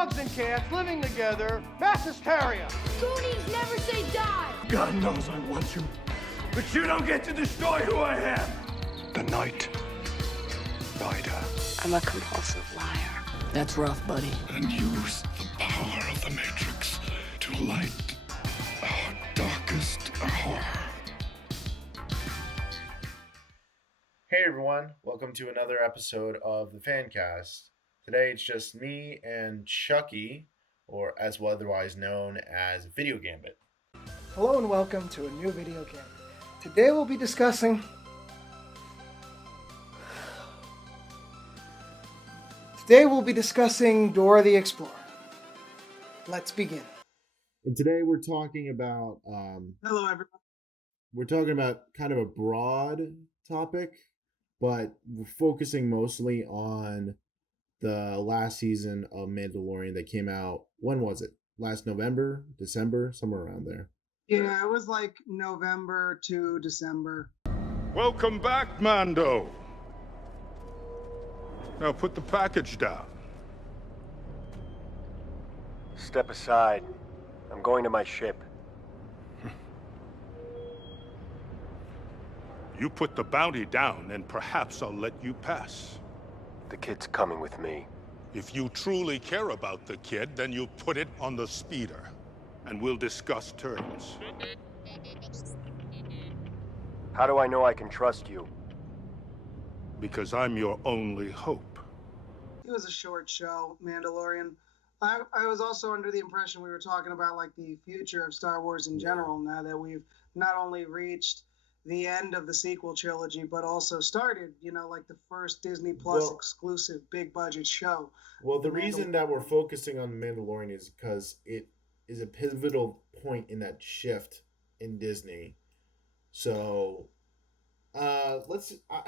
dogs and cats living together, mass hysteria. Goonies never say die. God knows I want you, but you don't get to destroy who I am. The Night Rider. I'm a compulsive liar. That's rough, buddy. And use the power of the Matrix to light our darkest hour. Hey everyone, welcome to another episode of the FanCast. Today it's just me and Chucky, or as well otherwise known as VideoGambit. Hello and welcome to a new video game. Today we'll be discussing Dora the Explorer. Let's begin. And today we're talking about Hello everyone. we're talking about kind of a broad topic, but we're focusing mostly on the last season of Mandalorian that came out. When was it? Last November, December, somewhere around there. Yeah, it was like November to December. Welcome back, Mando. Now put the package down. Step aside. I'm going to my ship. You put the bounty down, and perhaps I'll let you pass. The kid's coming with me. If you truly care about the kid, then you put it on the speeder, and we'll discuss terms. How do I know I can trust you? Because I'm your only hope. It was a short show, Mandalorian. I was also under the impression we were talking about like the future of Star Wars in general now that we've not only reached the end of the sequel trilogy, but also started, like the first Disney Plus exclusive big budget show. Well, the reason that we're focusing on Mandalorian is because it is a pivotal point in that shift in Disney. So, I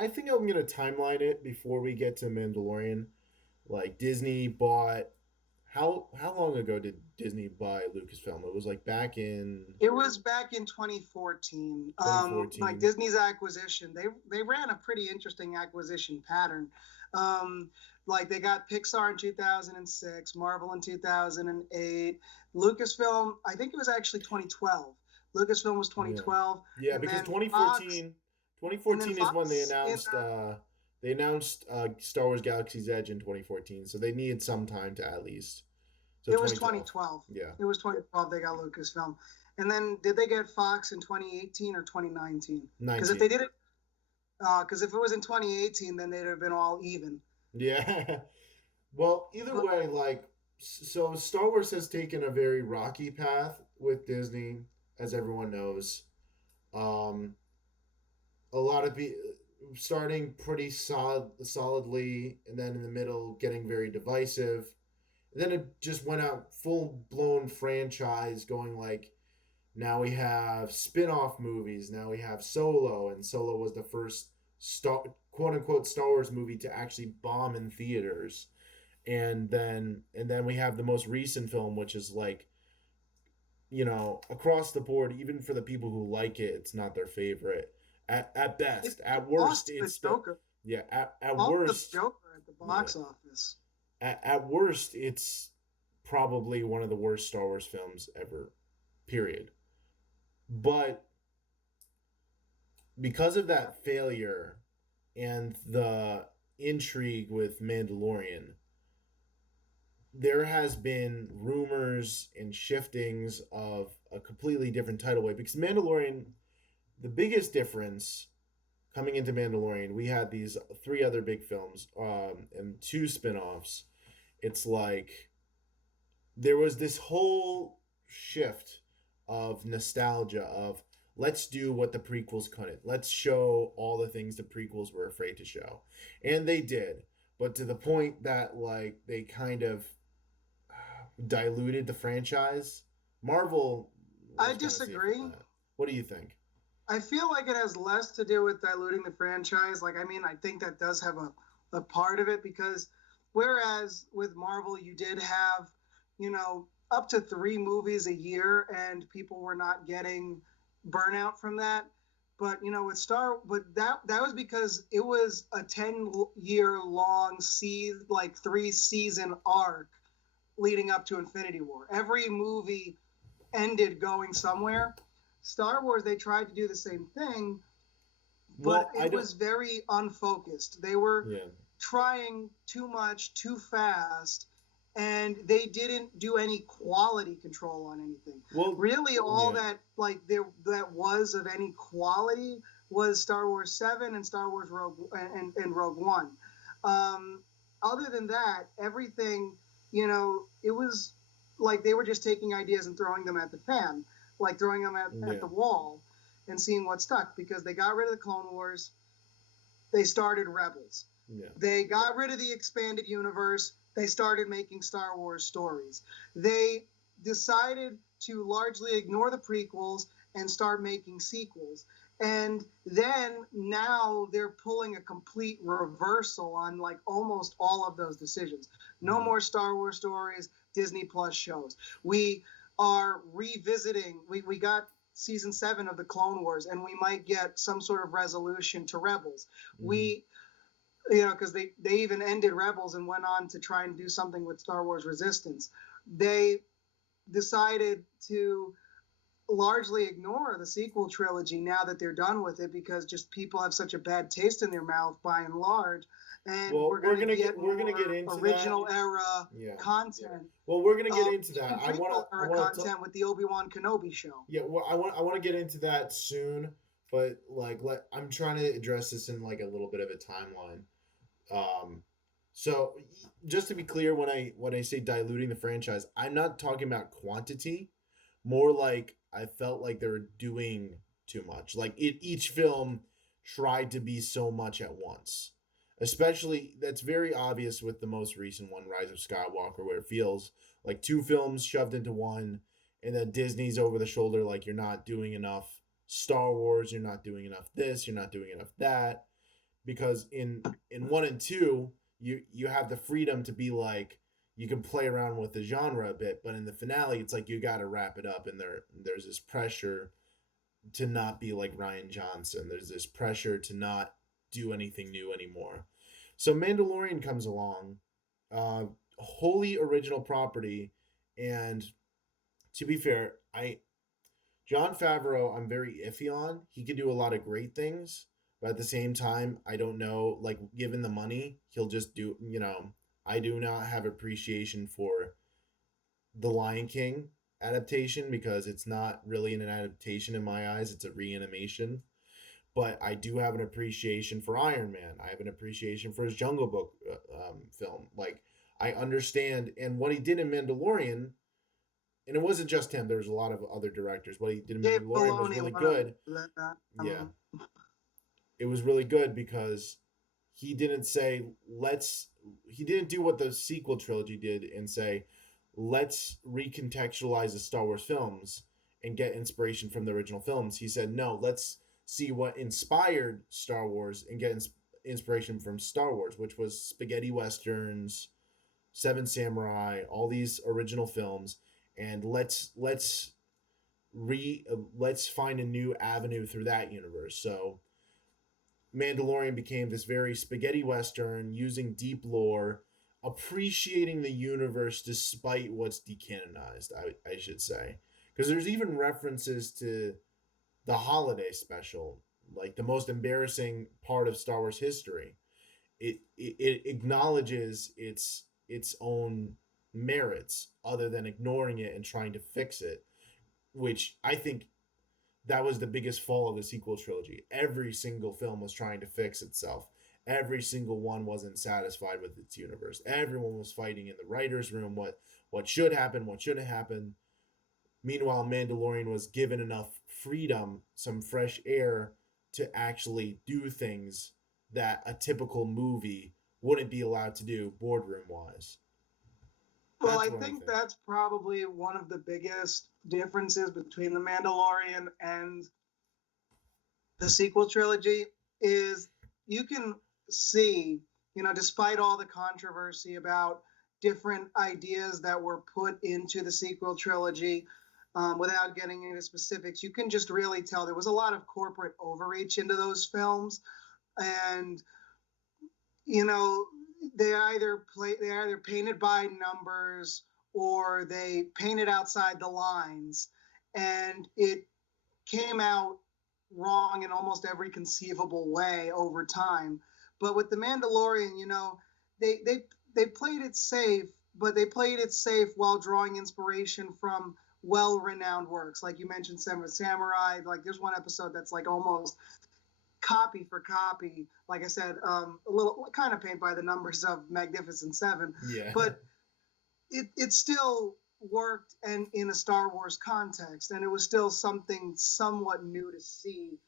think I'm going to timeline it before we get to Mandalorian. Like, Disney bought... How long ago did Disney buy Lucasfilm? It was like back in... It was back in 2014. Like Disney's acquisition, they ran a pretty interesting acquisition pattern. Like they got Pixar in 2006, Marvel in 2008, Lucasfilm, I think it was actually 2012. Lucasfilm was 2012. Yeah, because 2014 is when they announced... They announced Star Wars Galaxy's Edge in 2014, so they needed some time to at least. So it was 2012. Yeah. It was 2012 they got Lucasfilm. And then did they get Fox in 2018 or 2019? Because if they did it, because if it was in 2018, then they'd have been all even. Yeah. Well, either way, so Star Wars has taken a very rocky path with Disney, as everyone knows. A lot of people... starting pretty solidly, and then in the middle getting very divisive. And then it just went out full-blown franchise going like, now we have spin-off movies, now we have Solo, and Solo was the first quote-unquote Star Wars movie to actually bomb in theaters. And then we have the most recent film, which is like, across the board, even for the people who like it, it's not their favorite. At best, at worst, it's the Joker. Yeah, at worst, the Joker at the box office. At worst, it's probably one of the worst Star Wars films ever. Period. But because of that failure and the intrigue with Mandalorian, there has been rumors and shiftings of a completely different title way. Because Mandalorian. The biggest difference coming into Mandalorian, we had these 3 other big films and 2 spin-offs. It's like there was this whole shift of nostalgia of let's do what the prequels couldn't. Let's show all the things the prequels were afraid to show. And they did. But to the point that like they kind of diluted the franchise. Marvel... I disagree. What do you think? I feel like it has less to do with diluting the franchise. I think that does have a part of it because whereas with Marvel, you did have, up to 3 movies a year and people were not getting burnout from that. But, with that was because it was a 10-year long 3-season arc leading up to Infinity War. Every movie ended going somewhere. Star Wars, they tried to do the same thing, but it was very unfocused. They were trying too much, too fast, and they didn't do any quality control on anything. Well, really, all that that was of any quality was Star Wars 7 and Star Wars Rogue One. Other than that, everything, it was like they were just taking ideas and throwing them at the fan, like throwing them at the wall and seeing what stuck, because they got rid of the Clone Wars. They started Rebels. Yeah. They got rid of the expanded universe. They started making Star Wars stories. They decided to largely ignore the prequels and start making sequels. And then now they're pulling a complete reversal on like almost all of those decisions. No more Star Wars stories, Disney Plus shows. We are revisiting, we got season 7 of the Clone Wars, and we might get some sort of resolution to Rebels. We, because they even ended Rebels and went on to try and do something with Star Wars Resistance. They decided to largely ignore the sequel trilogy now that they're done with it, because just people have such a bad taste in their mouth by and large. And we're gonna get into original era content. Well, we're gonna get into that. I want content with the Obi-Wan Kenobi show. Yeah, well, I want to get into that soon, but I'm trying to address this in like a little bit of a timeline. So just to be clear, when I say diluting the franchise, I'm not talking about quantity. More like I felt like they were doing too much. Like each film tried to be so much at once. Especially, that's very obvious with the most recent one, Rise of Skywalker, where it feels like 2 films shoved into one, and then Disney's over the shoulder like, you're not doing enough Star Wars, you're not doing enough this, you're not doing enough that. Because in 1 and 2, you have the freedom to be like, you can play around with the genre a bit, but in the finale, it's like you got to wrap it up, and there's this pressure to not be like Rian Johnson. There's this pressure to not do anything new anymore. So Mandalorian comes along, wholly original property, and to be fair, Jon Favreau, I'm very iffy on. He could do a lot of great things, but at the same time, I don't know, like, given the money, he'll just do, I do not have appreciation for the Lion King adaptation, because it's not really an adaptation in my eyes. It's a reanimation. But I do have an appreciation for Iron Man. I have an appreciation for his Jungle Book film. Like, I understand. And what he did in Mandalorian, and it wasn't just him. There was a lot of other directors. What he did in Mandalorian was really good. Yeah. It was really good because he didn't say, he didn't do what the sequel trilogy did and say, let's recontextualize the Star Wars films and get inspiration from the original films. He said, no, let's see what inspired Star Wars and get inspiration from Star Wars, which was spaghetti westerns, Seven Samurai, all these original films, and let's find a new avenue through that universe. So Mandalorian became this very spaghetti western, using deep lore, appreciating the universe despite what's decanonized, I should say. Because there's even references to the holiday special, like the most embarrassing part of Star Wars history. It acknowledges its own merits other than ignoring it and trying to fix it, which I think that was the biggest fall of the sequel trilogy. Every single film was trying to fix itself. Every single one wasn't satisfied with its universe. Everyone was fighting in the writer's room what should happen, what shouldn't happen. Meanwhile, Mandalorian was given enough freedom, some fresh air, to actually do things that a typical movie wouldn't be allowed to do boardroom-wise. Well, I think that's probably one of the biggest differences between The Mandalorian and the sequel trilogy is you can see, despite all the controversy about different ideas that were put into the sequel trilogy, without getting into specifics, you can just really tell there was a lot of corporate overreach into those films. And, they're either painted by numbers or they painted outside the lines, and it came out wrong in almost every conceivable way over time. But with The Mandalorian, you know, they played it safe, but they played it safe while drawing inspiration from well-renowned works. Like you mentioned, Seven Samurai. Like there's one episode that's like almost copy for copy. Like I said, a little kind of paint by the numbers of Magnificent Seven. Yeah. But it still worked and in a Star Wars context, and it was still something somewhat new to see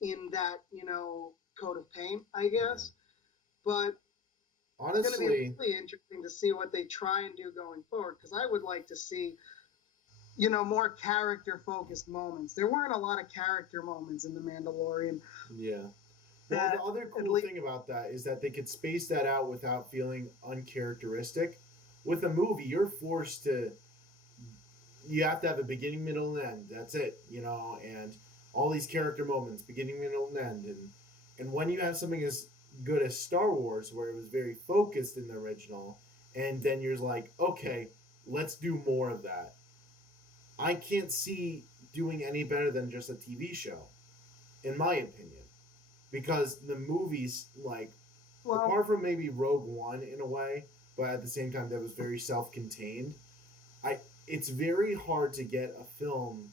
in that, you know, coat of paint, I guess. But honestly, it's going to be really interesting to see what they try and do going forward, because I would like to see, you know, more character-focused moments. There weren't a lot of character moments in The Mandalorian. Yeah. Well, the other cool thing about that is that they could space that out without feeling uncharacteristic. With a movie, you're forced to, you have to have a beginning, middle, and end. That's it, you know, and all these character moments, beginning, middle, and end. And when you have something as good as Star Wars, where it was very focused in the original, and then you're like, okay, let's do more of that. I can't see doing any better than just a TV show, in my opinion. Because the movies, like, apart from maybe Rogue One in a way, but at the same time that was very self-contained, it's very hard to get a film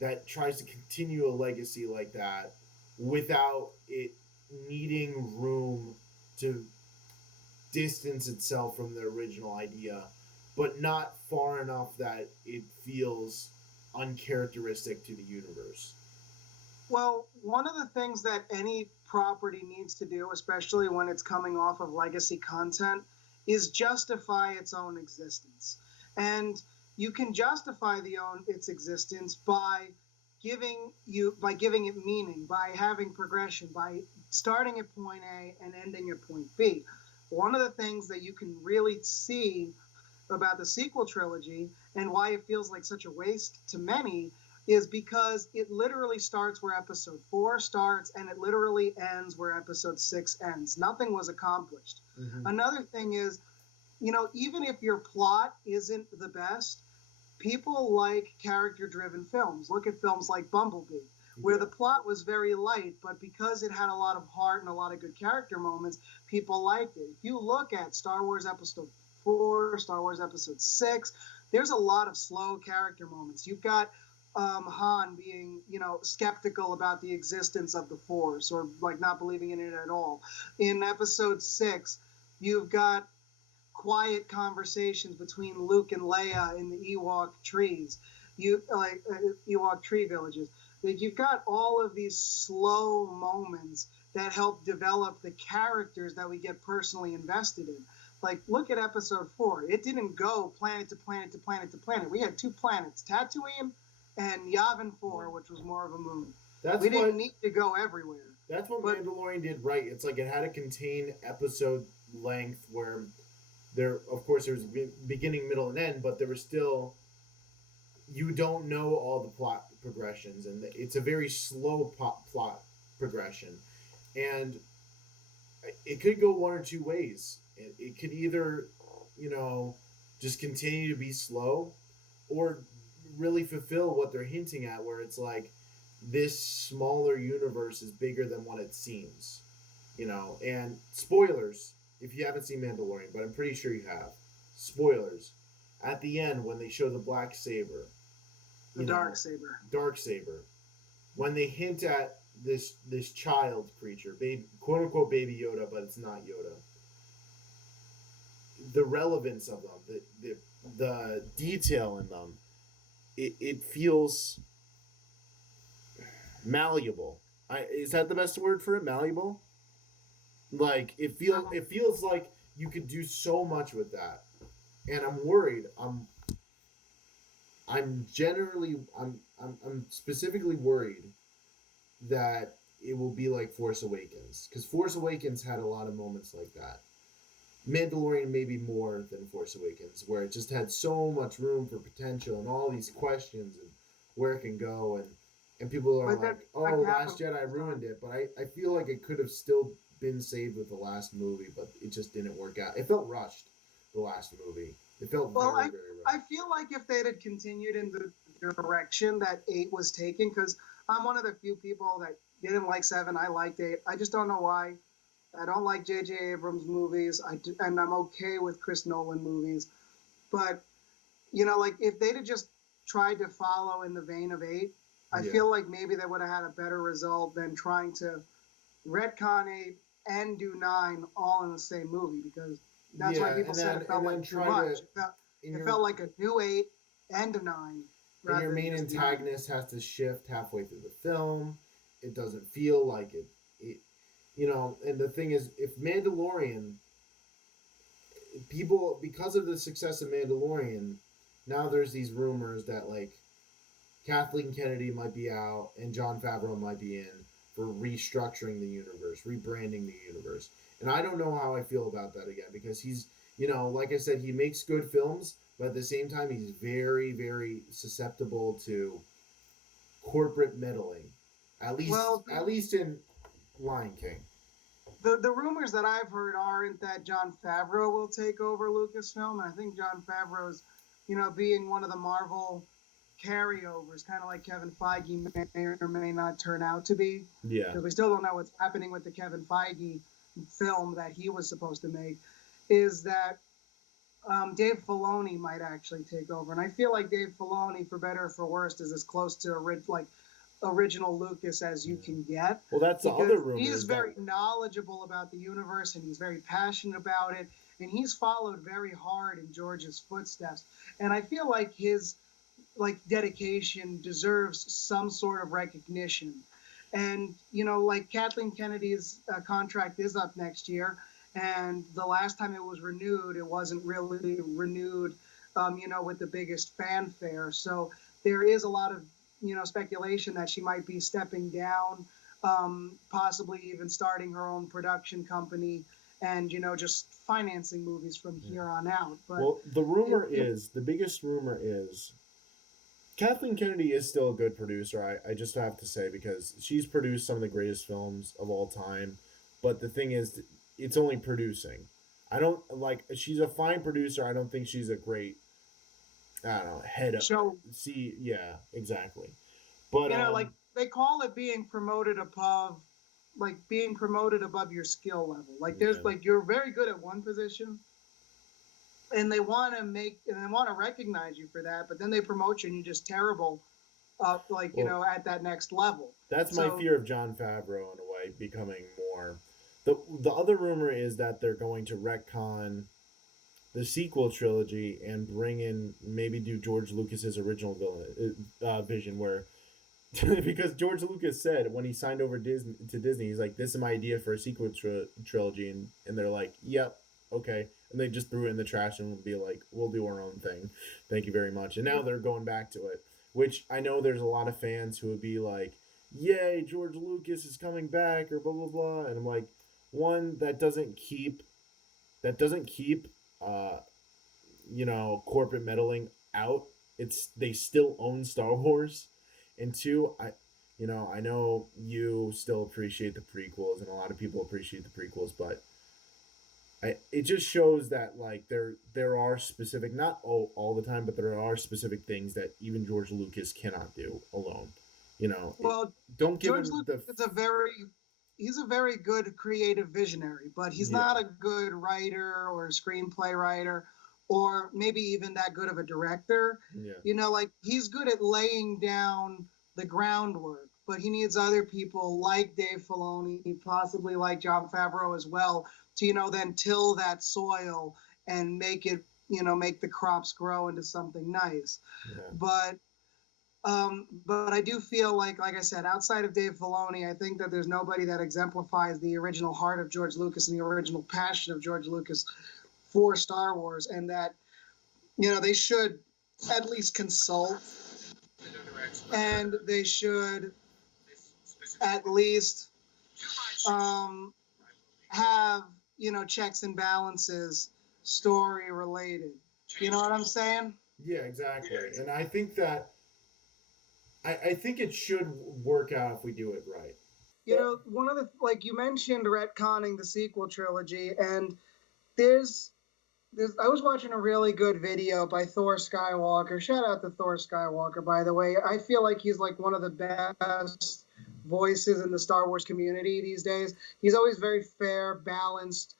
that tries to continue a legacy like that without it needing room to distance itself from the original idea, but not far enough that it feels uncharacteristic to the universe. Well, one of the things that any property needs to do, especially when it's coming off of legacy content, is justify its own existence. And you can justify its existence by giving it meaning, by having progression, by starting at point A and ending at point B. One of the things that you can really see about the sequel trilogy and why it feels like such a waste to many is because it literally starts where episode 4 starts and it literally ends where episode 6 ends. Nothing was accomplished. Mm-hmm. Another thing is, you know, even if your plot isn't the best, people like character-driven films. Look at films like Bumblebee, where the plot was very light, but because it had a lot of heart and a lot of good character moments, people liked it. If you look at Star Wars Episode 4, Star Wars Episode 6, there's a lot of slow character moments. You've got Han being, you know, skeptical about the existence of the Force, or like not believing in it at all. In Episode 6, you've got quiet conversations between Luke and Leia in the Ewok trees, Ewok tree villages. Like, you've got all of these slow moments that help develop the characters that we get personally invested in. Like, look at Episode 4. It didn't go planet to planet to planet to planet. We had 2 planets, Tatooine and Yavin 4, which was more of a moon. We didn't need to go everywhere. That's what Mandalorian did right. It's like it had to contain episode length where there, of course, there's beginning, middle, and end, but there was still, you don't know all the plot progressions, and it's a very slow plot progression. And it could go one or two ways. It could either, you know, just continue to be slow, or really fulfill what they're hinting at, where it's like, this smaller universe is bigger than what it seems, you know. And spoilers, if you haven't seen Mandalorian, but I'm pretty sure you have. Spoilers. At the end, when they show the black saber, the dark saber, when they hint at this child creature, baby, quote unquote baby Yoda, but it's not Yoda. The relevance of them, the detail in them, it feels malleable. Is that the best word for it? Malleable? Like, it feels like you could do so much with that. And I'm worried. I'm specifically worried that it will be like Force Awakens, because Force Awakens had a lot of moments like that. Mandalorian maybe more than Force Awakens, where it just had so much room for potential and all these questions and where it can go, and people are like, oh, Last Jedi ruined it, but I feel like it could have still been saved with the last movie, but it just didn't work out. It felt rushed. the last movie. It felt Well, very, very I feel like if they had continued in the direction that 8 was taking, because I'm one of the few people that didn't like 7. I liked 8. I just don't know why. I don't like J.J. Abrams movies, and I'm okay with Chris Nolan movies. But, like, if they'd have just tried to follow in the vein of 8, I feel like maybe they would have had a better result than trying to retcon 8 and do 9 all in the same movie, because that's why people said it felt like too much. It felt like a new 8 and a 9. And your main antagonist has to shift halfway through the film. It doesn't feel like it. And the thing is, if Mandalorian, people, because of the success of Mandalorian, now there's these rumors that, like, Kathleen Kennedy might be out and Jon Favreau might be in for restructuring the universe, rebranding the universe. And I don't know how I feel about that again, because he's, like I said, he makes good films, but at the same time, he's very, very susceptible to corporate meddling. At least in Lion King. The rumors that I've heard aren't that Jon Favreau will take over Lucasfilm. I think Jon Favreau's, being one of the Marvel carryovers, kind of like Kevin Feige may or may not turn out to be. Yeah. Because we still don't know what's happening with the Kevin Feige film that he was supposed to make, is that Dave Filoni might actually take over. And I feel like Dave Filoni, for better or for worse, is as close to original Lucas as you can get. Well, that's the other rumor. He's very knowledgeable about the universe, and he's very passionate about it, and he's followed very hard in George's footsteps. And I feel like his dedication deserves some sort of recognition. And Kathleen Kennedy's contract is up next year, and the last time it was renewed, it wasn't really renewed with the biggest fanfare. So there is a lot of speculation that she might be stepping down, possibly even starting her own production company, and just financing movies from here on out. But the biggest rumor is Kathleen Kennedy is still a good producer. I just have to say, because she's produced some of the greatest films of all time. But the thing is, it's only producing. I don't she's a fine producer. I don't think she's a great, head of. Yeah, exactly. But they call it being promoted above your skill level. There's you're very good at one position, and they want to recognize you for that, but then they promote you and you're just terrible, at that next level. That's my fear of Jon Favreau, in a way, becoming more. The other rumor is that they're going to retcon the sequel trilogy and maybe do George Lucas's original vision, where because George Lucas said when he signed over to Disney, he's like, this is my idea for a sequel trilogy, and they're like, yep, okay, and they just threw it in the trash and would be like, we'll do our own thing, thank you very much. And now they're going back to it, which I know there's a lot of fans who would be like, yay, George Lucas is coming back, or blah blah blah, and I'm like, one, that doesn't keep corporate meddling out. They still own Star Wars. And two, I know you still appreciate the prequels, and a lot of people appreciate the prequels, but it just shows that there are specific, not all the time, but there are specific things that even George Lucas cannot do alone. Don't give George him Lucas he's a very good creative visionary, but he's not a good writer or screenplay writer, or maybe even that good of a director. Yeah. He's good at laying down the groundwork, but he needs other people like Dave Filoni, possibly like Jon Favreau as well, to, then till that soil and make it, make the crops grow into something nice. Yeah. But I do feel like I said, outside of Dave Filoni, I think that there's nobody that exemplifies the original heart of George Lucas and the original passion of George Lucas for Star Wars, and that, they should at least consult, and they should at least have, checks and balances, story related. You know what I'm saying? Yeah, exactly. And I think that I think it should work out if we do it right. One of the, you mentioned retconning the sequel trilogy, and there's I was watching a really good video by Thor Skywalker. Shout out to Thor Skywalker, by the way. I feel like he's like one of the best voices in the Star Wars community these days. He's always very fair, balanced,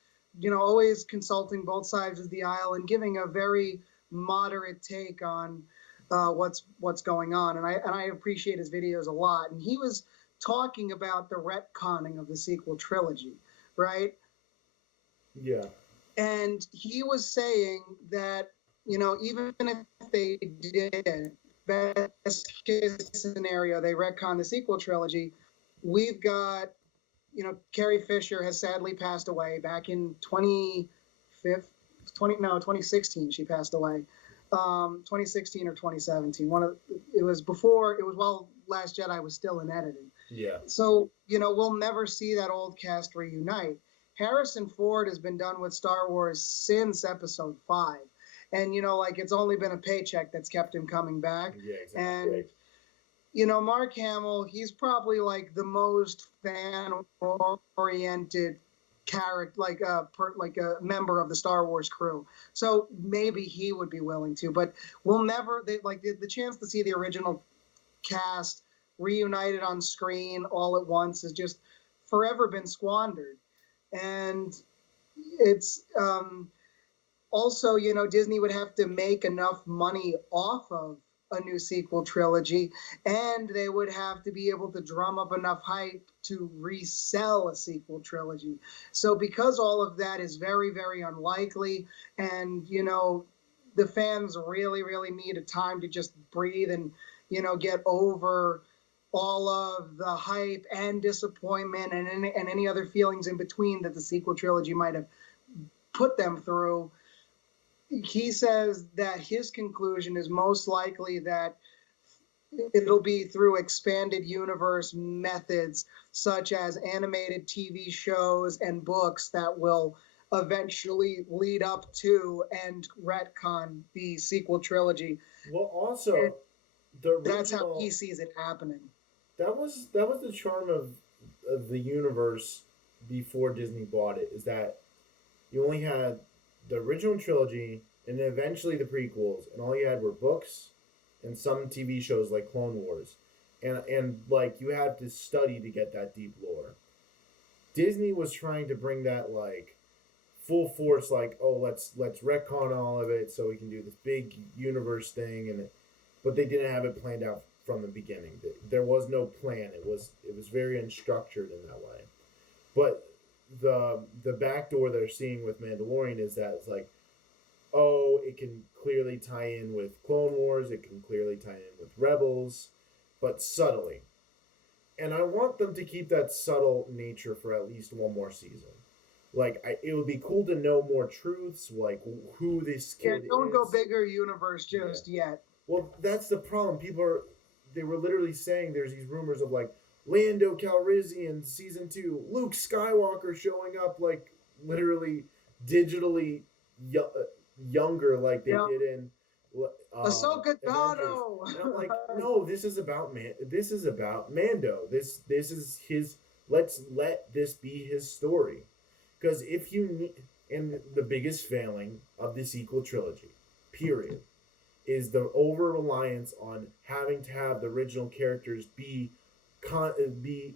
always consulting both sides of the aisle and giving a very moderate take on what's going on. And I appreciate his videos a lot. And he was talking about the retconning of the sequel trilogy, right? Yeah. And he was saying that, even if they did, best case scenario, they retcon the sequel trilogy, we've got, Carrie Fisher has sadly passed away back in 2016, she passed away. 2016 or 2017. It was while Last Jedi was still in editing. Yeah. So, we'll never see that old cast reunite. Harrison Ford has been done with Star Wars since Episode 5. And, it's only been a paycheck that's kept him coming back. Yeah, exactly. And, Mark Hamill, he's probably like the most fan-oriented character, like a member of the Star Wars crew. So maybe he would be willing to, but we'll never, the chance to see the original cast reunited on screen all at once has just forever been squandered. And it's also, Disney would have to make enough money off of a new sequel trilogy, and they would have to be able to drum up enough hype to resell a sequel trilogy. So because all of that is very, very unlikely, and, the fans really, really need a time to just breathe and, get over all of the hype and disappointment and any other feelings in between that the sequel trilogy might have put them through. He says that his conclusion is most likely that it'll be through expanded universe methods, such as animated TV shows and books that will eventually lead up to and retcon the sequel trilogy. Well, also, that's how he sees it happening. That was the charm of the universe before Disney bought it, is that you only had the original trilogy and then eventually the prequels, and all you had were books and some TV shows like Clone Wars. And like you had to study to get that deep lore. Disney was trying to bring that like full force, like, oh, let's retcon all of it so we can do this big universe thing, but they didn't have it planned out from the beginning. There was no plan. It was very unstructured in that way. But the back door they're seeing with Mandalorian is that it's like, oh, it can clearly tie in with Clone Wars, it can clearly tie in with Rebels, but subtly. And I want them to keep that subtle nature for at least one more season. Like, it would be cool to know more truths, like who this kid is. Don't go bigger universe just yet. Well, that's the problem. They were literally saying there's these rumors of like Lando Calrissian season 2, Luke Skywalker showing up like literally digitally younger like they did in Ahsoka Tano. And I'm like, no, this is about Mando. This is his. Let's let this be his story, because if you need, and the biggest failing of the sequel trilogy, period, is the over reliance on having to have the original characters be constantly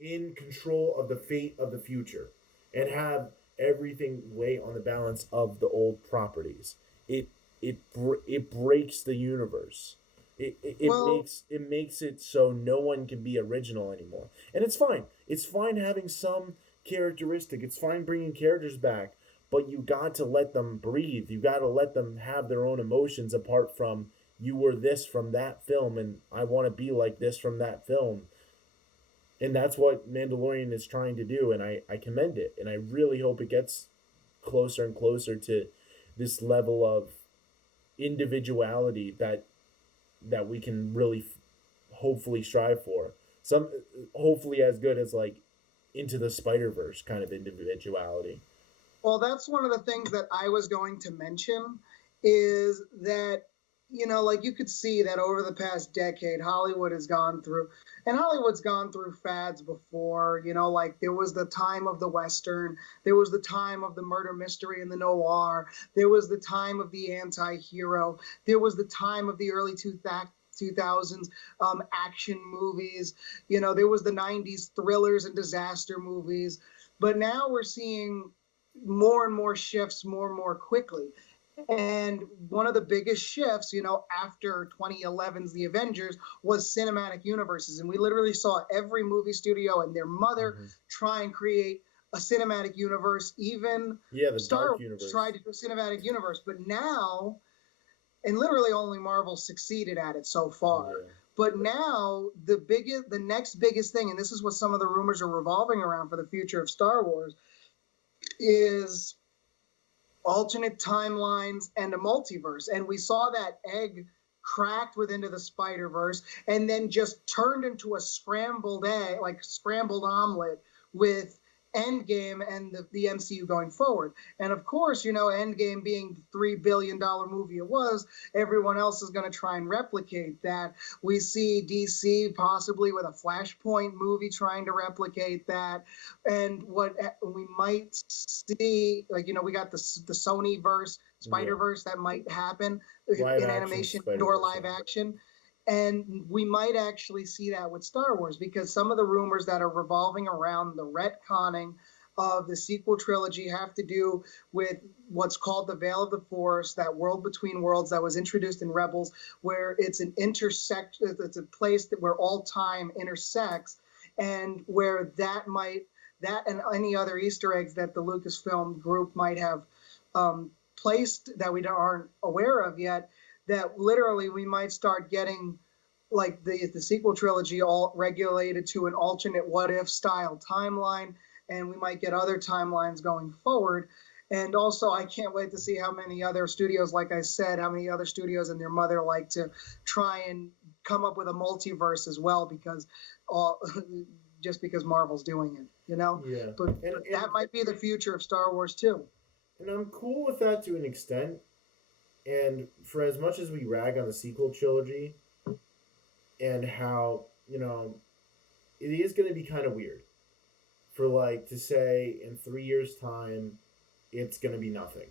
in control of the fate of the future, and have everything weigh on the balance of the old properties. It breaks the universe. It makes it so no one can be original anymore, and it's fine. It's fine having some characteristic. It's fine bringing characters back, but you got to let them breathe. You got to let them have their own emotions apart from you were this from that film, and I want to be like this from that film. And that's what Mandalorian is trying to do, and I commend it. And I really hope it gets closer and closer to this level of individuality that we can really hopefully strive for. Hopefully as good as like Into the Spider-Verse kind of individuality. Well, that's one of the things that I was going to mention, is that you know, like you could see that over the past decade, Hollywood has gone through, and Hollywood's gone through fads before, you know, like there was the time of the Western, there was the time of the murder mystery and the noir, there was the time of the anti-hero, there was the time of the early 2000s action movies, you know, there was the 90s thrillers and disaster movies, but now we're seeing more and more shifts more and more quickly. And one of the biggest shifts, you know, after 2011's The Avengers was cinematic universes. And we literally saw every movie studio and their mother try and create a cinematic universe. Even the Star Dark Wars Universe tried to do a cinematic universe. But now, and literally only Marvel succeeded at it so far. Yeah. But now the next biggest thing, and this is what some of the rumors are revolving around for the future of Star Wars, is alternate timelines and a multiverse. And we saw that egg cracked within the Spider-Verse and then just turned into a scrambled egg, like scrambled omelet with Endgame and the MCU going forward. And of course, you know, Endgame being the $3 billion movie it was, everyone else is going to try and replicate that. We see DC possibly with a Flashpoint movie trying to replicate that. And what we might see, like, you know, we got the Sony-verse, Spider-Verse that might happen in animation or live action. And we might actually see that with Star Wars, because some of the rumors that are revolving around the retconning of the sequel trilogy have to do with what's called the Veil of the Force, that world between worlds that was introduced in Rebels, where it's an it's a place where all time intersects, and where that and any other Easter eggs that the Lucasfilm group might have placed that we aren't aware of yet, that literally we might start getting like the sequel trilogy all regulated to an alternate what if style timeline, and we might get other timelines going forward. And also, I can't wait to see how many other studios, like I said, how many other studios and their mother like to try and come up with a multiverse as well, because just because Marvel's doing it, you know? Yeah. But that might be the future of Star Wars too. And I'm cool with that to an extent. And for as much as we rag on the sequel trilogy and how, you know, it is going to be kind of weird for, like, to say in 3 years' time it's going to be nothing.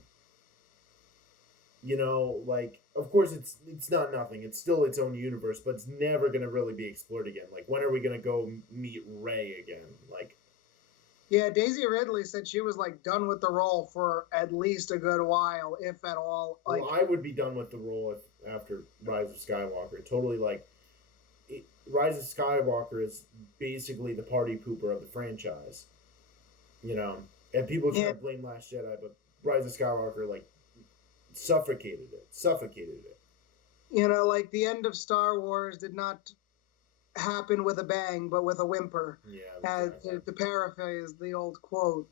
You know, like, of course it's not nothing. It's still its own universe, but it's never going to really be explored again. Like, when are we going to go meet Rey again? Like, yeah, Daisy Ridley said she was, like, done with the role for at least a good while, if at all. Like, well, I would be done with the role after Rise of Skywalker. Totally, like, Rise of Skywalker is basically the party pooper of the franchise. You know? And people try to blame Last Jedi, but Rise of Skywalker, like, suffocated it. You know, like, the end of Star Wars did not happen with a bang, but with a whimper. Yeah. To paraphrase the old quote.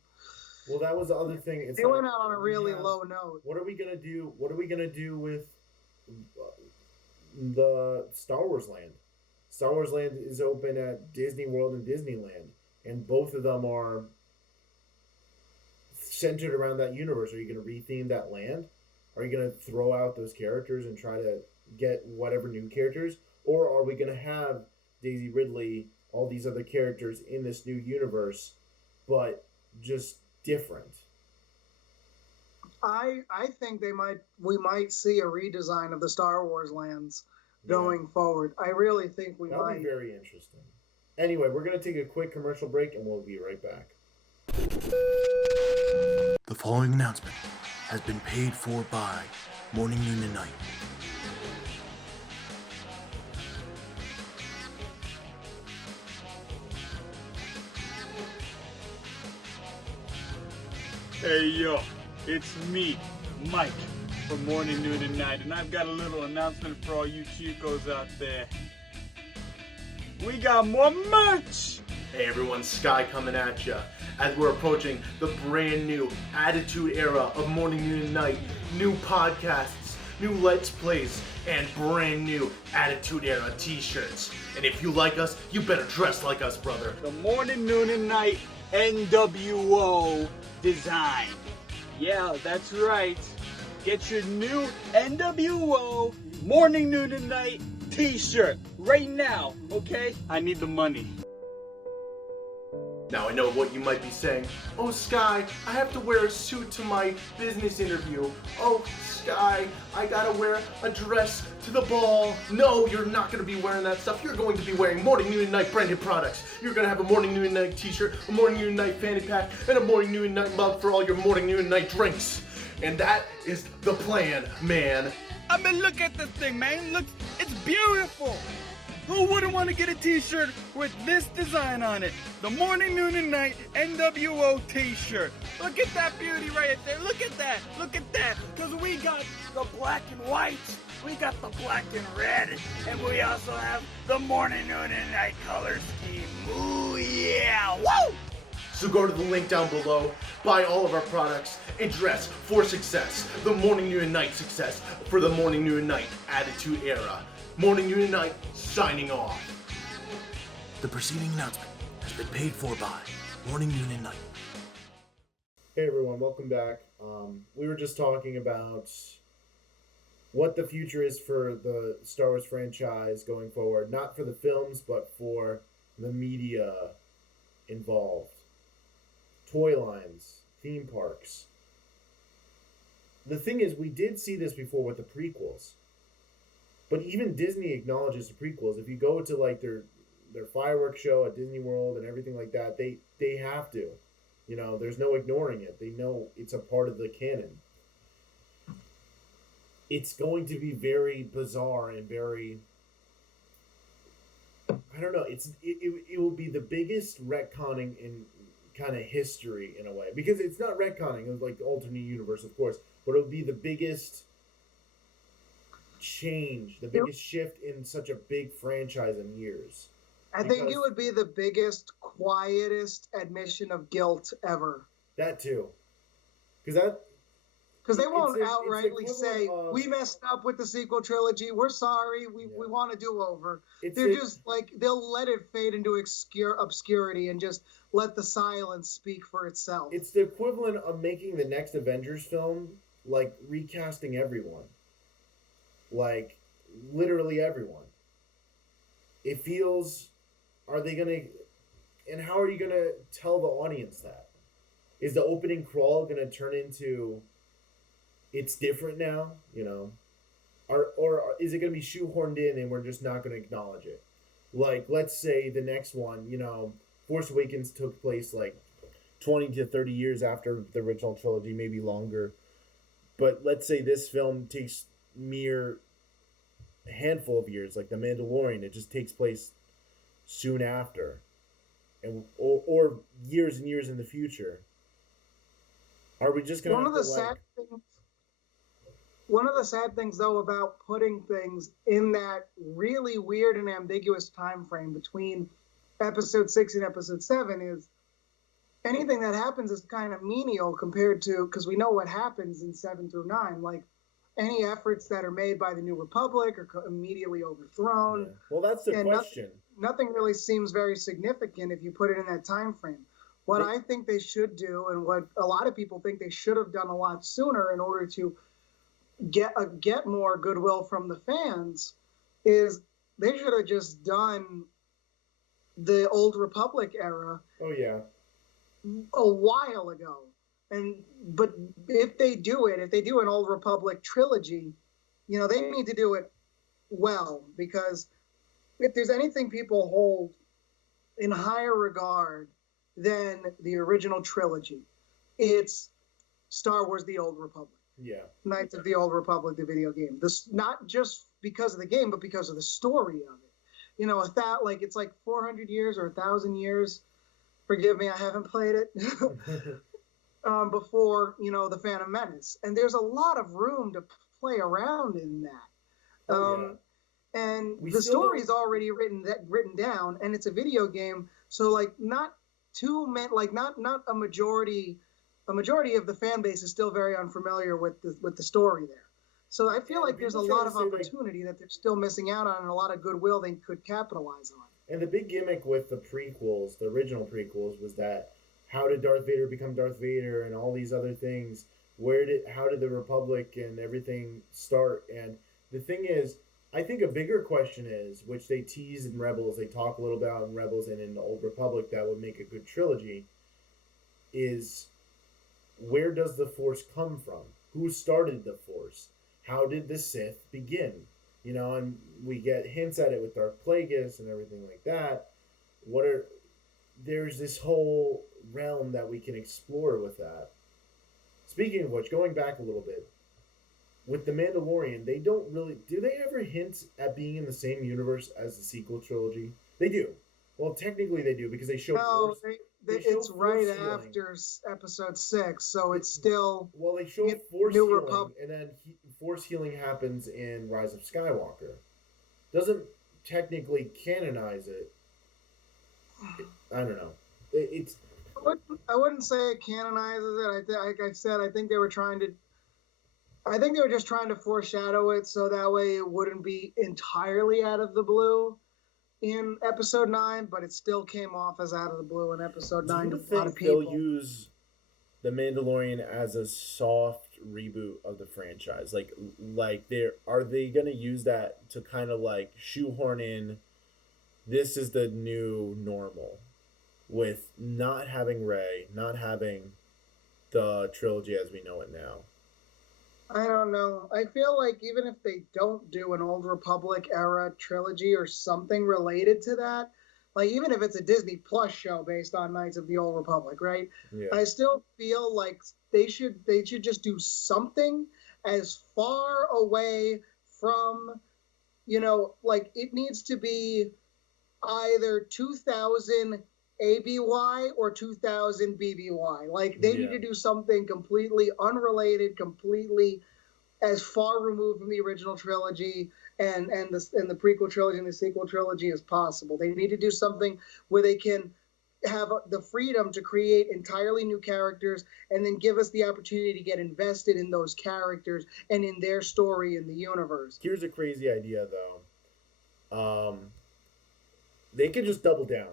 Well, that was the other thing. It's they went out on a really low note. What are we gonna do? What are we gonna do with the Star Wars Land? Star Wars Land is open at Disney World and Disneyland, and both of them are centered around that universe. Are you gonna retheme that land? Are you gonna throw out those characters and try to get whatever new characters, or are we gonna have Daisy Ridley, all these other characters in this new universe, but just different? I think we might see a redesign of the Star Wars lands going forward. I really think we might. That'll be very interesting. Anyway, we're going to take a quick commercial break and we'll be right back. The following announcement has been paid for by Morning, Noon, and Night. Hey yo, it's me, Mike, from Morning, Noon, and Night, and I've got a little announcement for all you chicos out there. We got more merch! Hey everyone, Sky coming at ya as we're approaching the brand new Attitude Era of Morning, Noon, and Night. New podcasts, new Let's Plays, and brand new Attitude Era t-shirts. And if you like us, you better dress like us, brother. The Morning, Noon, and Night NWO design. Yeah, that's right. Get your new NWO morning, noon, and night t-shirt right now, okay? I need the money. Now I know what you might be saying. Oh, Sky, I have to wear a suit to my business interview. Oh, Sky, I gotta wear a dress to the ball. No, you're not gonna be wearing that stuff. You're going to be wearing morning, noon, and night branded products. You're gonna have a morning, noon, and night t-shirt, a morning, noon, and night fanny pack, and a morning, noon, and night mug for all your morning, noon, and night drinks. And that is the plan, man. I mean, look at this thing, man. Look, it's beautiful. Who wouldn't want to get a t-shirt with this design on it? The morning, noon, and night NWO t-shirt. Look at that beauty right there. Look at that. Look at that. Because we got the black and white. We got the black and red. And we also have the morning, noon, and night color scheme. Ooh, yeah. Woo! So go to the link down below, buy all of our products, and dress for success. The morning, noon, and night success for the morning, noon, and night attitude era. Morning, noon, and night, signing off. The preceding announcement has been paid for by Morning, Noon, and Night. Hey everyone, welcome back. We were just talking about what the future is for the Star Wars franchise going forward. Not for the films, but for the media involved. Toy lines, theme parks. The thing is, we did see this before with the prequels. But even Disney acknowledges the prequels. If you go to like their fireworks show at Disney World and everything like that, they have to. You know, there's no ignoring it. They know it's a part of the canon. It's going to be very bizarre and very, I don't know, it will be the biggest retconning in kind of history in a way. Because it's not retconning, it's like alternate universe, of course, but it'll be the biggest change, the biggest shift in such a big franchise in years. I think it would be the biggest, quietest admission of guilt ever. That too. Because they won't outrightly say, we messed up with the sequel trilogy, we're sorry, we want to do over. They're just like, they'll let it fade into obscurity and just let the silence speak for itself. It's the equivalent of making the next Avengers film, like recasting everyone. Like, literally everyone. It feels, are they going to, and how are you going to tell the audience that? Is the opening crawl going to turn into, it's different now, you know? Or is it going to be shoehorned in and we're just not going to acknowledge it? Like, let's say the next one, you know, Force Awakens took place like 20 to 30 years after the original trilogy, maybe longer. But let's say this film takes mere handful of years, like The Mandalorian, it just takes place soon after, and or years and years in the future. Are we just gonna? One of the sad things, though, about putting things in that really weird and ambiguous time frame between Episode 6 and Episode 7 is anything that happens is kind of menial compared to, because we know what happens in 7 through 9, like. Any efforts that are made by the New Republic are immediately overthrown. Yeah. Well, that's the question. Nothing really seems very significant if you put it in that time frame. What I think they should do, and what a lot of people think they should have done a lot sooner in order to get more goodwill from the fans, is they should have just done the Old Republic era. Oh yeah. A while ago. But if they do an Old Republic trilogy, you know, they need to do it well, because if there's anything people hold in higher regard than the original trilogy, it's Star Wars: The Old Republic. Yeah. Knights of the Old Republic, the video game. This, not just because of the game, but because of the story of it. You know, it's like 400 years or 1,000 years. Forgive me, I haven't played it. Before, you know, the Phantom Menace, and there's a lot of room to play around in that. And the story's already written down, and it's a video game, so like not a majority of the fan base is still very unfamiliar with the story there. So I feel like there's a lot of opportunity that they're still missing out on, and a lot of goodwill they could capitalize on. And the big gimmick with the prequels, the original prequels, was that how did Darth Vader become Darth Vader and all these other things? How did the Republic and everything start? And The thing is, I think a bigger question is, which they tease in Rebels, they talk a little about in Rebels and in the Old Republic that would make a good trilogy, is where does the Force come from? Who started the Force? How did the Sith begin? You know, and we get hints at it with Darth Plagueis and everything like that. There's this whole realm that we can explore with that. Speaking of which, going back a little bit, with The Mandalorian, they don't really... Do they ever hint at being in the same universe as the sequel trilogy? They do. Well, technically they do, because they show... No, it's right after episode 6, so it's still... Well, they show Force healing, and then Force healing happens in Rise of Skywalker. Doesn't technically canonize it. I don't know. It's... I wouldn't say it canonizes it. Like I said, I think they were just trying to foreshadow it so that way it wouldn't be entirely out of the blue in episode 9, but it still came off as out of the blue in episode 9 to a lot of people. They'll use The Mandalorian as a soft reboot of the franchise? Are they going to use that to kind of like shoehorn in, this is the new normal, with not having Rey, not having the trilogy as we know it now? I don't know. I feel like even if they don't do an Old Republic era trilogy or something related to that, like even if it's a Disney Plus show based on Knights of the Old Republic, right? Yeah. I still feel like they should just do something as far away from, like it needs to be either 2000 ABY or 2000 BBY. Like they need to do something completely unrelated, completely as far removed from the original trilogy and the prequel trilogy and the sequel trilogy as possible. They need to do something where they can have the freedom to create entirely new characters and then give us the opportunity to get invested in those characters and in their story in the universe. Here's a crazy idea though. They could just double down.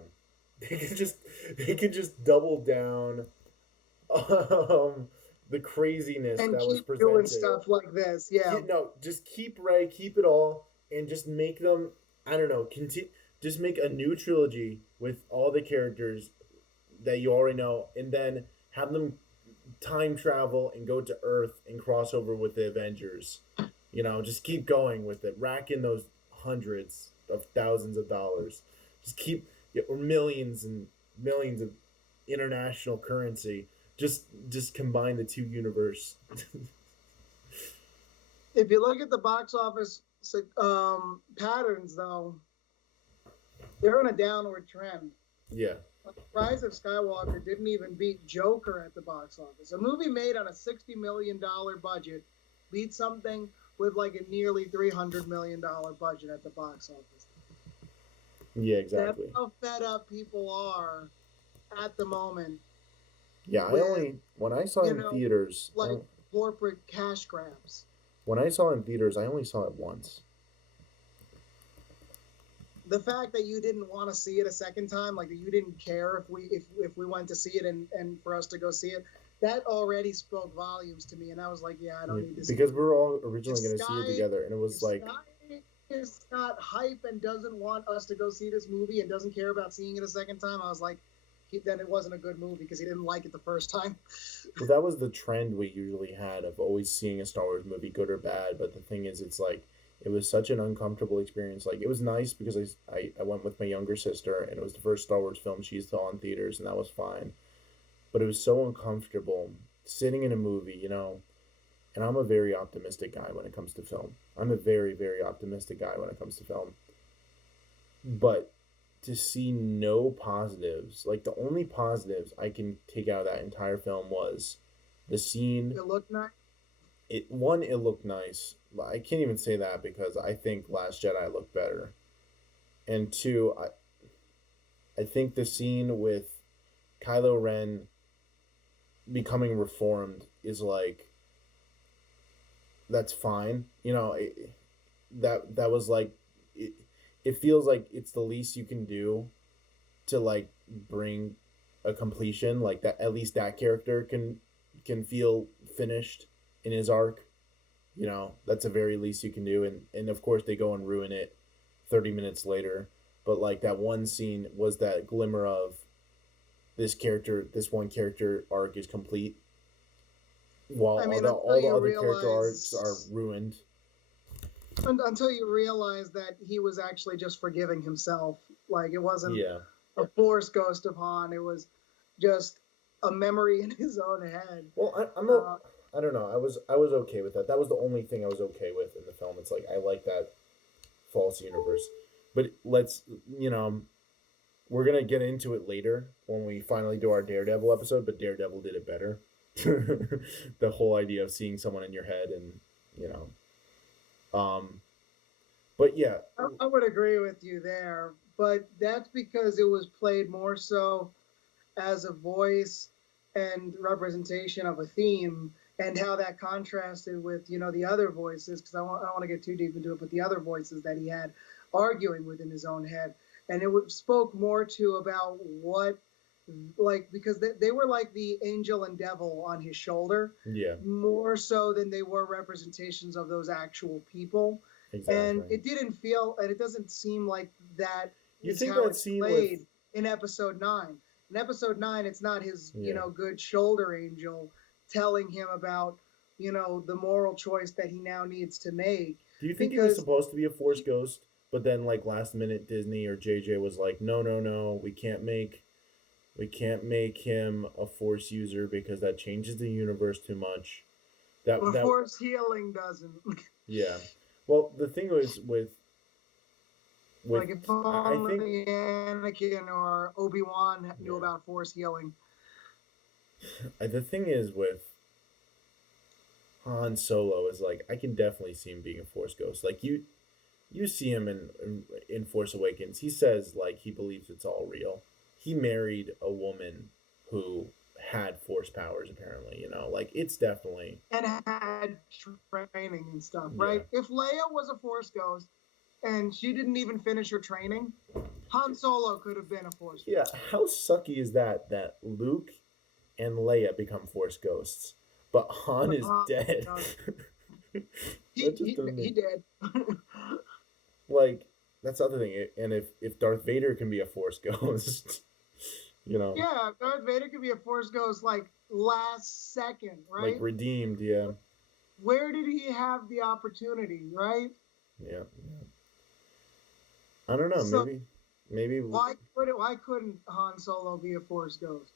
They could just double down the craziness and that was presented. Doing stuff like this, yeah. No, just keep Rey, keep it all, and just make them, I don't know, just make a new trilogy with all the characters that you already know, and then have them time travel and go to Earth and cross over with the Avengers. Just keep going with it. Rack in those hundreds of thousands of dollars. Just keep... or millions and millions of international currency. Just combine the two universe. If you look at the box office patterns, though, they're on a downward trend. Yeah. Rise of Skywalker didn't even beat Joker at the box office. A movie made on a $60 million budget beat something with like a nearly $300 million budget at the box office. Yeah, exactly. That's how fed up people are at the moment. Yeah, when I saw it in theaters, like corporate cash grabs. When I saw it in theaters, I only saw it once. The fact that you didn't want to see it a second time, like that you didn't care if we went to see it and for us to go see it, that already spoke volumes to me. And I was like, yeah, I don't need to see it. Because we were all originally going to see it together, and it was like... is not hype and doesn't want us to go see this movie and doesn't care about seeing it a second time, I was like, then it wasn't a good movie because he didn't like it the first time. Well, that was the trend we usually had of always seeing a Star Wars movie, good or bad. But the thing is, it's like, it was such an uncomfortable experience. Like, it was nice because I went with my younger sister, and it was the first Star Wars film she saw in theaters, and that was fine. But it was so uncomfortable sitting in a movie, and I'm a very optimistic guy when it comes to film. I'm a very, very optimistic guy when it comes to film. But to see no positives, like the only positives I can take out of that entire film was the scene. It looked nice. It looked nice. I can't even say that because I think Last Jedi looked better. And two, I think the scene with Kylo Ren becoming reformed is like, that's fine. That was like, it feels like it's the least you can do to like bring a completion, like that at least that character can feel finished in his arc. You know, that's the very least you can do. And of course, they go and ruin it 30 minutes later. But, like, that one scene was that glimmer of this one character arc is complete, while all the other character arcs are ruined. Until you realize that he was actually just forgiving himself. Like, it wasn't a Force ghost of Han. It was just a memory in his own head. Well, I don't know. I was okay with that. That was the only thing I was okay with in the film. It's like, I like that false universe. But let's, we're going to get into it later when we finally do our Daredevil episode, but Daredevil did it better. The whole idea of seeing someone in your head and, but yeah. I would agree with you there, but that's because it was played more so as a voice and representation of a theme, and how that contrasted with, the other voices, because I don't want to get too deep into it, but the other voices that he had arguing within his own head. And it spoke more to about what, like, because they were like the angel and devil on his shoulder. Yeah. More so than they were representations of those actual people. Exactly. And it didn't feel, and it doesn't seem like that is how it's played in episode 9. In episode 9, it's not his, good shoulder angel telling him about, the moral choice that he now needs to make. Do you think he was supposed to be a Force ghost, but then, like, last minute Disney or JJ was like, no, we can't make him a Force user because that changes the universe too much. Force healing doesn't. Yeah. Well, the thing was with like, if only Anakin or Obi-Wan knew about Force healing. The thing is with Han Solo is, like, I can definitely see him being a Force ghost. Like, you see him in Force Awakens. He says, like, he believes it's all real. He married a woman who had Force powers, apparently, like, it's definitely... And had training and stuff, right? If Leia was a Force ghost and she didn't even finish her training, Han Solo could have been a Force ghost. Yeah, how sucky is that Luke and Leia become Force ghosts, but Han is dead? He dead. Like, that's the other thing. And if Darth Vader can be a Force ghost, Yeah, Darth Vader could be a Force ghost, like, last second, right? Like, redeemed, yeah. Where did he have the opportunity, right? Yeah. I don't know. So, maybe. Why couldn't Han Solo be a Force ghost?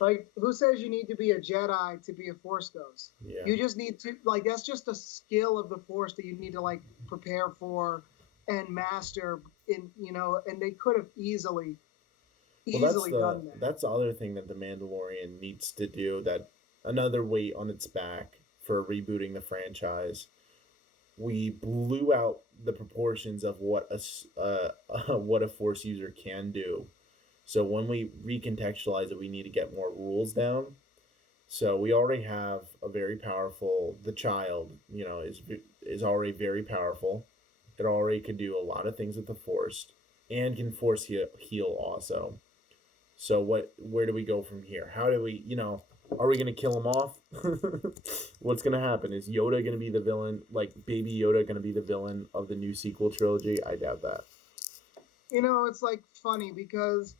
Like, who says you need to be a Jedi to be a Force ghost? Yeah. You just need to, like, that's just a skill of the Force that you need to, like, prepare for and master and they could have easily done that. That's the other thing that the Mandalorian needs to do, that another weight on its back for rebooting the franchise. We blew out the proportions of what a Force user can do. So when we recontextualize it, we need to get more rules down. So we already have a very powerful, the child, is already very powerful. It already could do a lot of things with the Force and can Force heal also. So where do we go from here? How do we, are we going to kill him off? What's going to happen? Is Yoda going to be the villain? Like, baby Yoda going to be the villain of the new sequel trilogy? I doubt that. It's, like, funny because,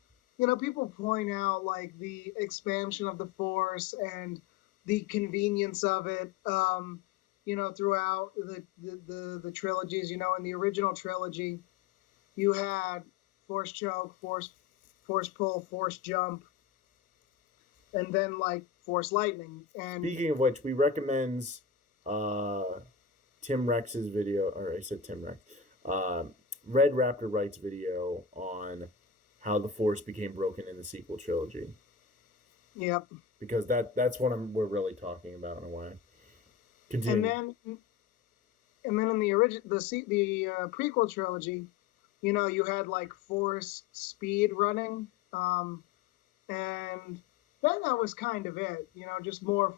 people point out, like, the expansion of the Force and the convenience of it, throughout the trilogies. In the original trilogy, you had Force choke, Force pull, Force jump, and then, like, Force lightning. And speaking of which, we recommend Tim Rex's video, or I said Tim Rex, Red Raptor Wright's video on how the Force became broken in the sequel trilogy. Yep. Because that's what we're really talking about in a way. Continue. And then in the prequel trilogy, you had, like, Force speed running, and then that was kind of it. Just more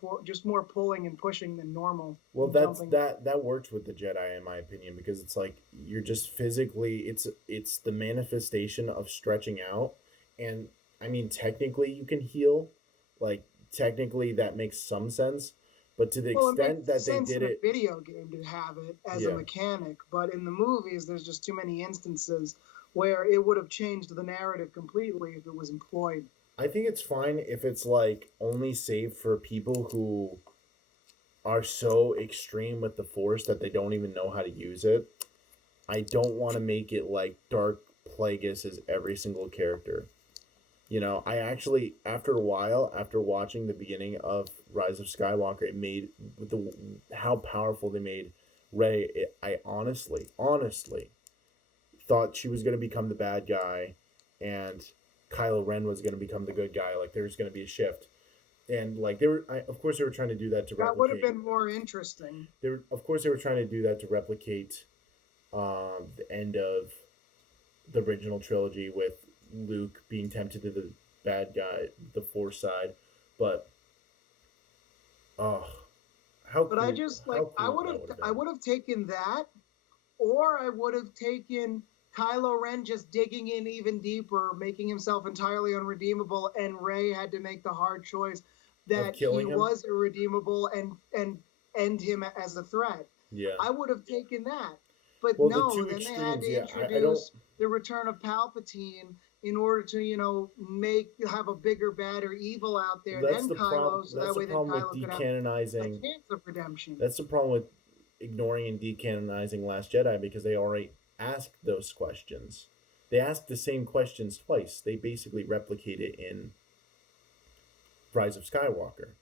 pulling and pushing than normal. Well, that works with the Jedi, in my opinion, because it's like you're just physically, it's the manifestation of stretching out, and I mean, technically you can heal, like, technically that makes some sense, But to the Well, it extent makes that they sense did in a it, video game to have it as a mechanic, but in the movies, there's just too many instances where it would have changed the narrative completely if it was employed. I think it's fine if it's like only saved for people who are so extreme with the Force that they don't even know how to use it. I don't want to make it like Dark Plagueis is every single character. You know, I actually, after a while, after watching the beginning of Rise of Skywalker, it made how powerful they made Rey. I honestly thought she was going to become the bad guy, and Kylo Ren was going to become the good guy. Like, there's going to be a shift, and like of course, they were trying to do that to replicate. That would have been more interesting. Of course, they were trying to do that to replicate the end of the original trilogy with Luke being tempted to the bad guy, the Force side, but how But cool, I just like cool I would have taken that, or I would have taken Kylo Ren just digging in even deeper, making himself entirely unredeemable, and Rey had to make the hard choice that he was irredeemable and end him as a threat. Yeah, I would have taken that. But well, no, then they had to introduce the return of Palpatine in order to, have a bigger, badder evil out there than Kylo, so that way then Kylo could have a chance of redemption. That's the problem with ignoring and decanonizing Last Jedi, because they already asked those questions. They asked the same questions twice. They basically replicate it in Rise of Skywalker.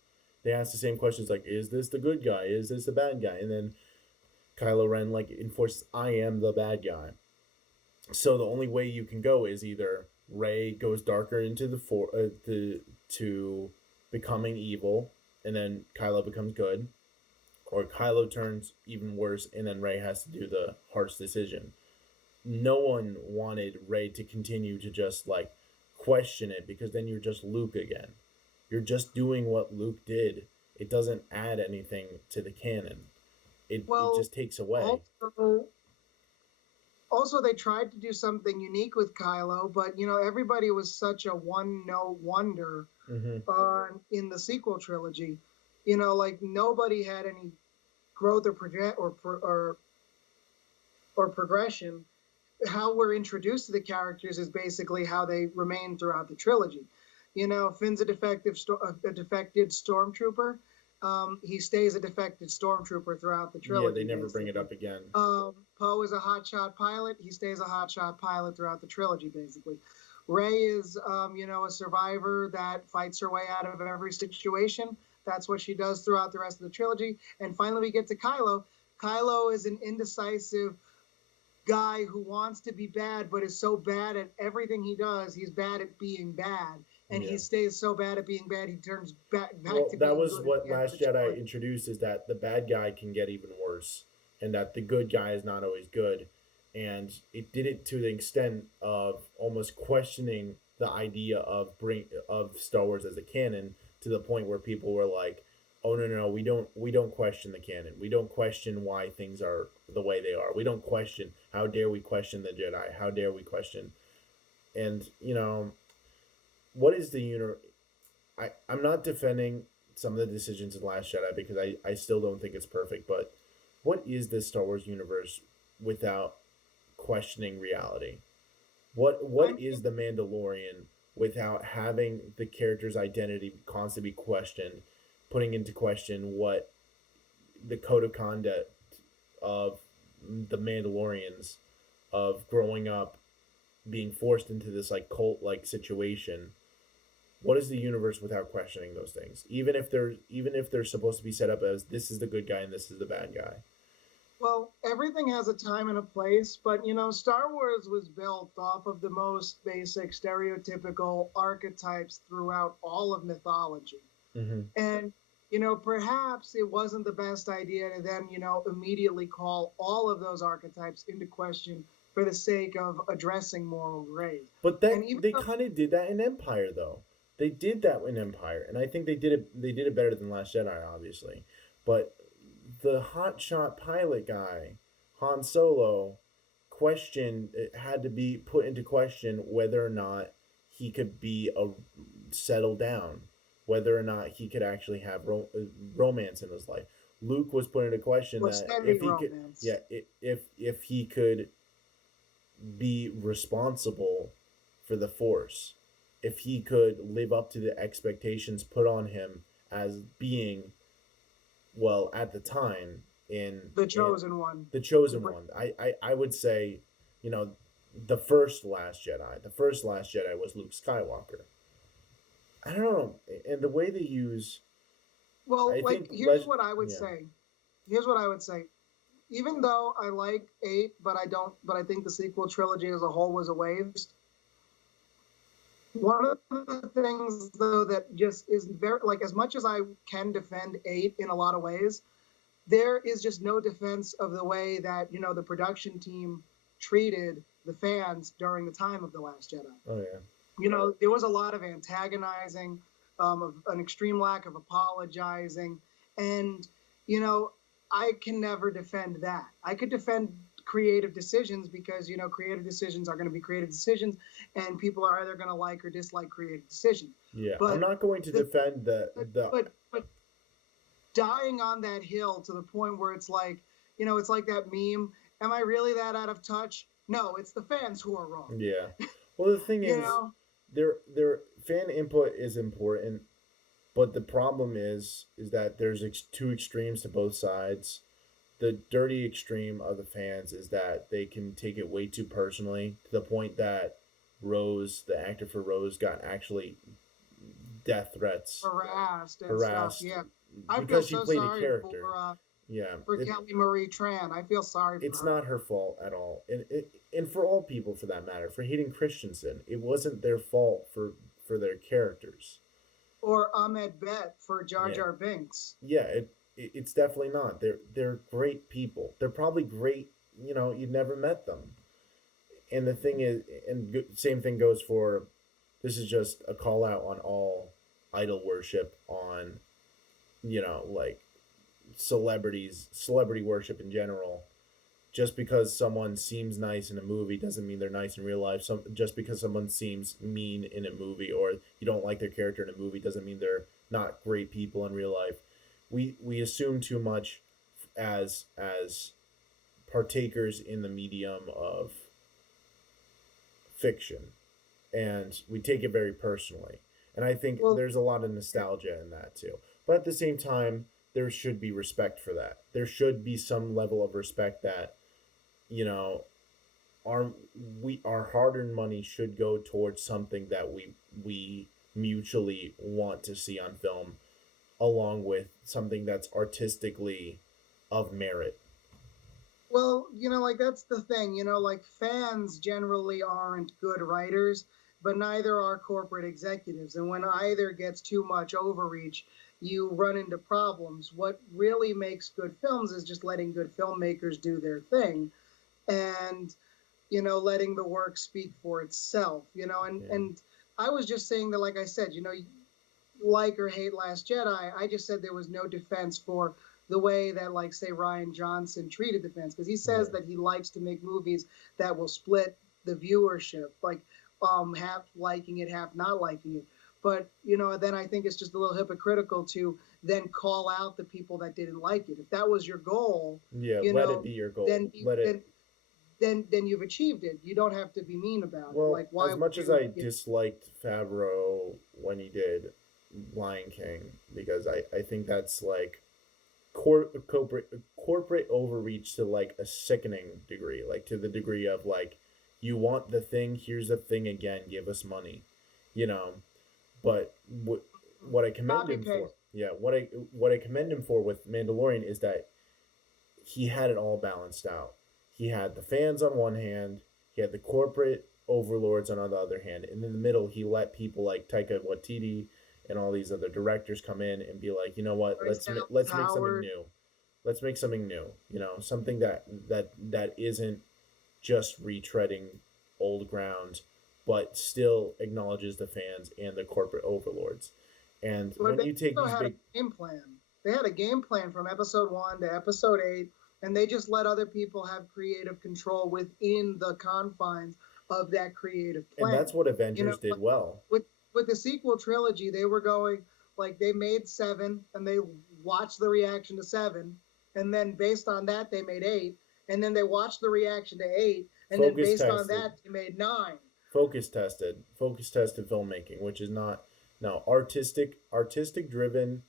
They asked the same questions like, is this the good guy? Is this the bad guy? And then Kylo Ren enforces, I am the bad guy. So the only way you can go is either Rey goes darker into to becoming evil, and then Kylo becomes good, or Kylo turns even worse, and then Rey has to do the harsh decision. No one wanted Rey to continue to just question it, because then you're just Luke again. You're just doing what Luke did. It doesn't add anything to the canon. It just takes away. Also, they tried to do something unique with Kylo, but everybody was such a one-note wonder in the sequel trilogy. Nobody had any growth or progression. How we're introduced to the characters is basically how they remain throughout the trilogy. Finn's a defected stormtrooper. He stays a defected stormtrooper throughout the trilogy. Yeah, they never bring it up again. Poe is a hotshot pilot. He stays a hotshot pilot throughout the trilogy, basically. Rey is, a survivor that fights her way out of every situation. That's what she does throughout the rest of the trilogy. And finally, we get to Kylo. Kylo is an indecisive guy who wants to be bad, but is so bad at everything he does, he's bad at being bad. And he stays so bad at being bad, he turns back to being good. That was what Last Jedi introduced, is that the bad guy can get even worse, and that the good guy is not always good. And it did it to the extent of almost questioning the idea of Star Wars as a canon, to the point where people were like, "Oh no, we don't question the canon. We don't question why things are the way they are. We don't question. How dare we question the Jedi? How dare we question?" And what is the I'm not defending some of the decisions in Last Jedi, because I still don't think it's perfect, but what is this Star Wars universe without questioning reality? What is the Mandalorian without having the character's identity constantly questioned, putting into question what the code of conduct of the Mandalorians, of growing up being forced into this cult situation? What is the universe without questioning those things? Even if they're supposed to be set up as, this is the good guy and this is the bad guy. Well, everything has a time and a place, but Star Wars was built off of the most basic stereotypical archetypes throughout all of mythology. Mm-hmm. And perhaps it wasn't the best idea to then immediately call all of those archetypes into question for the sake of addressing moral gray. But they kind of did that in Empire, though. They did that in Empire, and I think they did it better than Last Jedi, obviously. But the hotshot pilot guy, Han Solo, had to be put into question whether or not he could be settled down. whether or not he could actually have romance in his life. Luke was put into question that if he romance. could, if he could be responsible for the Force, if he could live up to the expectations put on him as being, well, at the time in the chosen one. The chosen one. I would say, the first Last Jedi. The first Last Jedi was Luke Skywalker. I don't know, and the way they use. Well, here's what I would say. Here's what I would say. Even though I like 8, but I think the sequel trilogy as a whole was a waste. One of the things, though, that just is very, as much as I can defend 8 in a lot of ways, there is just no defense of the way that, the production team treated the fans during the time of The Last Jedi. Oh, yeah. There was a lot of antagonizing, of an extreme lack of apologizing. And, I can never defend that. I could defend creative decisions because, creative decisions are going to be creative decisions and people are either going to like or dislike creative decisions. Yeah, but I'm not going to defend But dying on that hill to the point where it's like, it's like that meme, am I really that out of touch? No, it's the fans who are wrong. Yeah. Well, the thing is, their fan input is important, but the problem is that there's two extremes to both sides. The dirty extreme of the fans is that they can take it way too personally to the point that Rose, the actor for Rose, got actually death threats, harassed, stuff. Yeah, because she played a character. For Kelly Marie Tran, I feel sorry for her. It's not her fault at all, and for all people for that matter. For Hayden Christensen, it wasn't their fault for their characters. Or Ahmed Bet for Jar Jar Binks. Yeah, it's definitely not. They're great people. They're probably great. You've never met them. And the thing is, and same thing goes for. This is just a call out on all idol worship on, celebrity worship in general. Just because someone seems nice in a movie doesn't mean they're nice in real life. Just because someone seems mean in a movie or you don't like their character in a movie doesn't mean they're not great people in real life. We assume too much as partakers in the medium of fiction, and we take it very personally. And I think there's a lot of nostalgia in that too. But at the same time, there should be respect for that. There should be some level of respect that, our hard-earned money should go towards something that we mutually want to see on film, along with something that's artistically of merit. Well, that's the thing, fans generally aren't good writers, but neither are corporate executives. And when either gets too much overreach, you run into problems. What really makes good films is just letting good filmmakers do their thing and, letting the work speak for itself, and I was just saying that, like I said, like or hate Last Jedi, I just said there was no defense for the way that, say, Rian Johnson treated the fans, because he says that he likes to make movies that will split the viewership, half liking it, half not liking it. But, then I think it's just a little hypocritical to then call out the people that didn't like it. If that was your goal, let it be your goal. Then you've achieved it. You don't have to be mean about it. Why as much as I disliked Favreau when he did Lion King, because I think that's corporate overreach to a sickening degree, to the degree of you want the thing, here's the thing again, give us money, But what I commend him for, what I commend him for with Mandalorian is that he had it all balanced out. He had the fans on one hand, he had the corporate overlords on the other hand, and in the middle he let people like Taika Waititi and all these other directors come in and be like, you know what, let's make something new. Let's make something new. Something that isn't just retreading old ground, but still acknowledges the fans and the corporate overlords. And when you take these big game plan, they had a game plan from episode 1 to episode 8, and they just let other people have creative control within the confines of that creative plan. And that's what Avengers did well. With the sequel trilogy, they were going, Like they made 7 and they watched the reaction to 7, and then based on that they made 8, and then they watched the reaction to 8, and then based on that they made 9. Focus tested filmmaking, which is not artistic driven,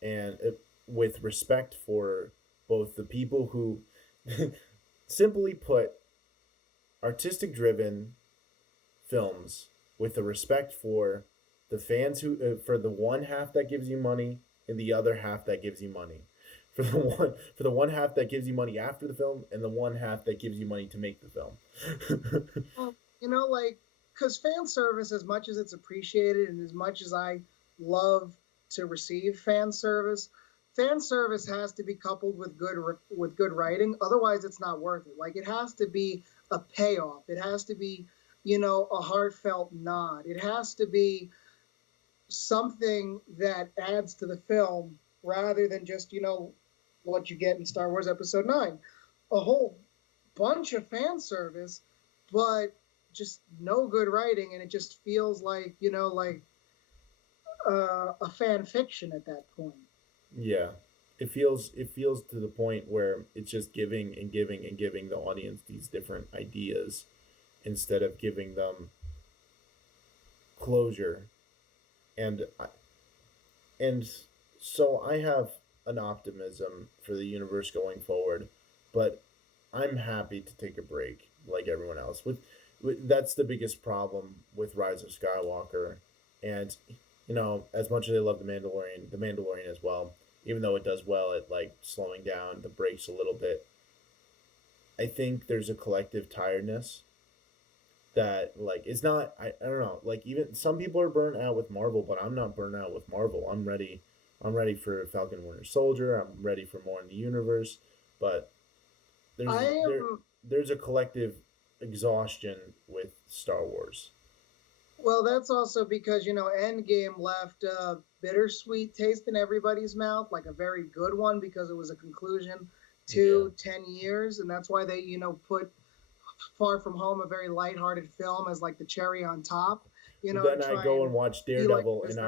and with respect for both the people who, simply put, artistic driven films with the respect for the fans who, for the one half that gives you money and the other half that gives you money, for the one half that gives you money after the film and the one half that gives you money to make the film. Well, like, because fan service, as much as it's appreciated and as much as I love to receive fan service has to be coupled with good writing. Otherwise, it's not worth it. Like, it has to be a payoff. It has to be, a heartfelt nod. It has to be something that adds to the film rather than just, what you get in Star Wars Episode 9. A whole bunch of fan service, but just no good writing, and it just feels like, a fan fiction at that point. Yeah. It feels to the point where it's just giving and giving and giving the audience these different ideas instead of giving them closure. And so I have an optimism for the universe going forward, but I'm happy to take a break like everyone else. With that's the biggest problem with Rise of Skywalker, and as much as I love the Mandalorian as well, even though it does well at like slowing down the brakes a little bit, I think there's a collective tiredness that, like, it's not, I don't know, like, even some people are burnt out with Marvel, but I'm not burnt out with Marvel. I'm ready for Falcon and Winter Soldier. I'm ready for more in the universe, but there's a collective exhaustion with Star Wars. Well, that's also because, Endgame left a bittersweet taste in everybody's mouth, like a very good one, because it was a conclusion to 10 years. And that's why they, put Far From Home, a very lighthearted film, as like the cherry on top. Then I go and watch Daredevil, and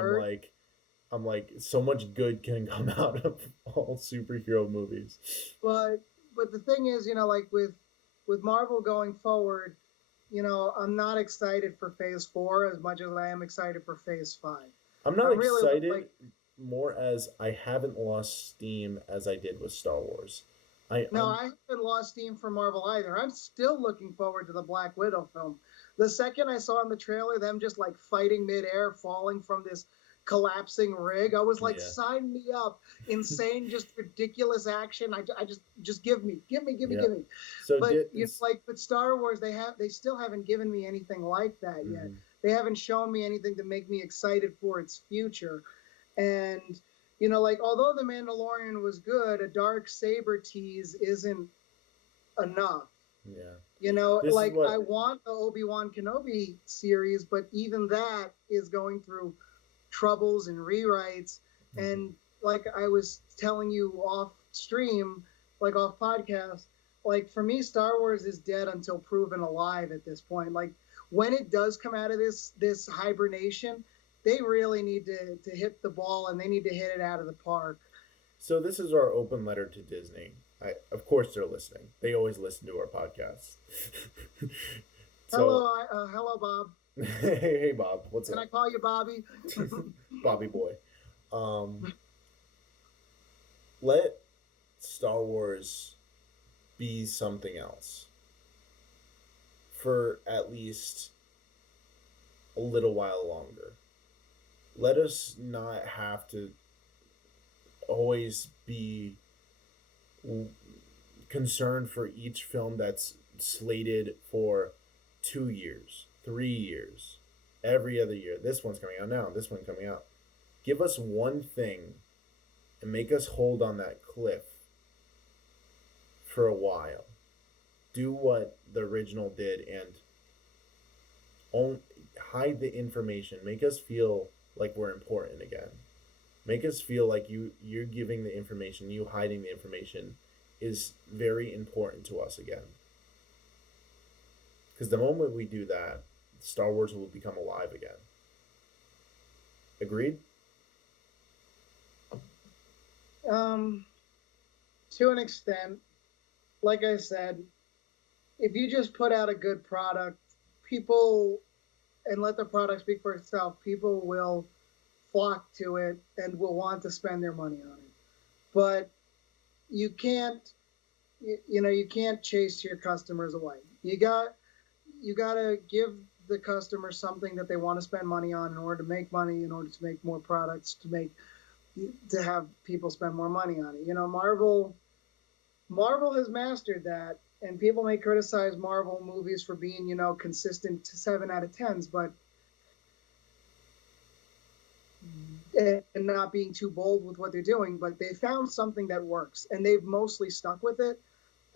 I'm like, so much good can come out of all superhero movies. But the thing is, like with Marvel going forward, I'm not excited for Phase 4 as much as I am excited for Phase 5. I'm not excited more as I haven't lost steam as I did with Star Wars. I haven't lost steam for Marvel either. I'm still looking forward to the Black Widow film. The second I saw in the trailer them just like fighting midair, falling from this collapsing rig, I was like, sign me up. Insane, just ridiculous action. I just give me. So but like with Star Wars, they still haven't given me anything like that yet. They haven't shown me anything to make me excited for its future. And like, although The Mandalorian was good, a dark saber tease isn't enough. Yeah. I want the Obi-Wan Kenobi series, but even that is going through troubles and rewrites. And like I was telling you off stream, like off podcast, like for me, Star Wars is dead until proven alive at this point. Like when it does come out of this hibernation, they really need to hit the ball, and they need to hit it out of the park. So this is our open letter to Disney. Of course they're listening. They always listen to our podcasts. Hello, Bob. Hey, Bob. What's up? Can I call you Bobby? Bobby boy. Let Star Wars be something else for at least a little while longer. Let us not have to always be concerned for each film that's slated for 2 years, 3 years, every other year. This one's coming out now, this one's coming out. Give us one thing and make us hold on that cliff for a while. Do what the original did and hide the information. Make us feel like we're important again. Make us feel like you're giving the information, you hiding the information is very important to us again. Because the moment we do that, Star Wars will become alive again. Agreed? To an extent, like I said, if you just put out a good product, people, and let the product speak for itself, people will flock to it and will want to spend their money on it. But you can't, you can't chase your customers away. You got to give the customer something that they want to spend money on in order to make money, in order to make more products, to have people spend more money on it. Marvel has mastered that, and people may criticize Marvel movies for being, consistent to 7 out of 10s, but and not being too bold with what they're doing, but they found something that works, and they've mostly stuck with it,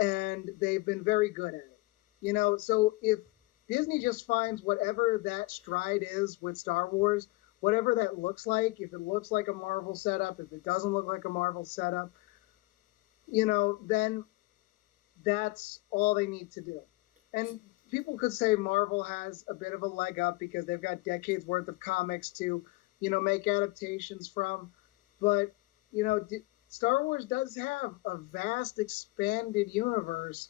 and they've been very good at it. So if Disney just finds whatever that stride is with Star Wars, whatever that looks like, if it looks like a Marvel setup, if it doesn't look like a Marvel setup, then that's all they need to do. And people could say Marvel has a bit of a leg up because they've got decades worth of comics to, make adaptations from. But, Star Wars does have a vast expanded universe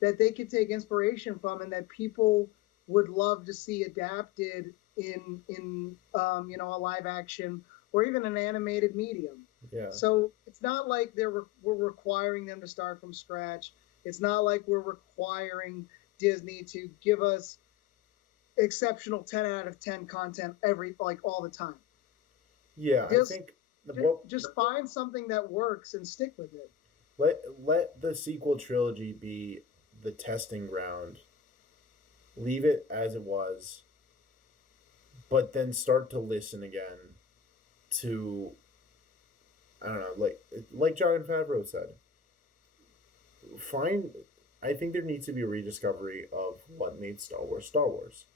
that they could take inspiration from and that people would love to see adapted in a live action or even an animated medium. Yeah. So it's not like we're requiring them to start from scratch. It's not like we're requiring Disney to give us exceptional 10 out of 10 content all the time. Yeah, I think just find something that works and stick with it. Let the sequel trilogy be the testing ground. Leave it as it was, but then start to listen again to, I don't know, like Jon Favreau said. I think there needs to be a rediscovery of what made Star Wars Star Wars.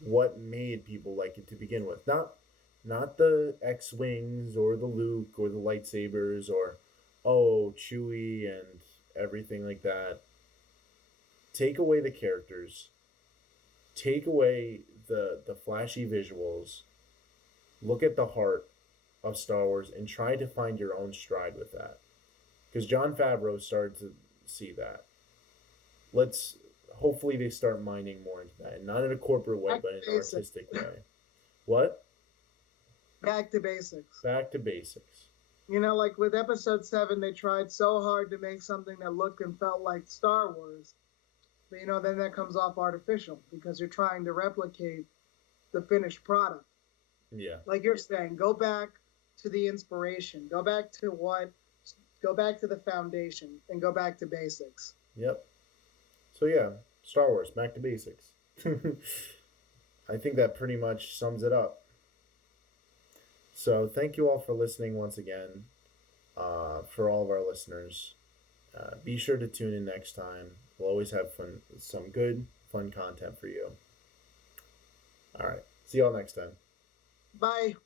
What made people like it to begin with. Not the X-Wings or the Luke or the lightsabers or, Chewie and everything like that. Take away the characters. Take away the flashy visuals. Look at the heart of Star Wars and try to find your own stride with that. Because Jon Favreau started to see that. Hopefully they start mining more into that. Not in a corporate way, but in an artistic way. What? Back to basics. Back to basics. Like with episode 7, they tried so hard to make something that looked and felt like Star Wars. But, then that comes off artificial because you're trying to replicate the finished product. Yeah. Like you're saying, go back to the inspiration. Go back to the foundation and go back to basics. Yep. So yeah, Star Wars, back to basics. I think that pretty much sums it up. So thank you all for listening once again. For all of our listeners, be sure to tune in next time. We'll always have some good, fun content for you. All right. See y'all next time. Bye.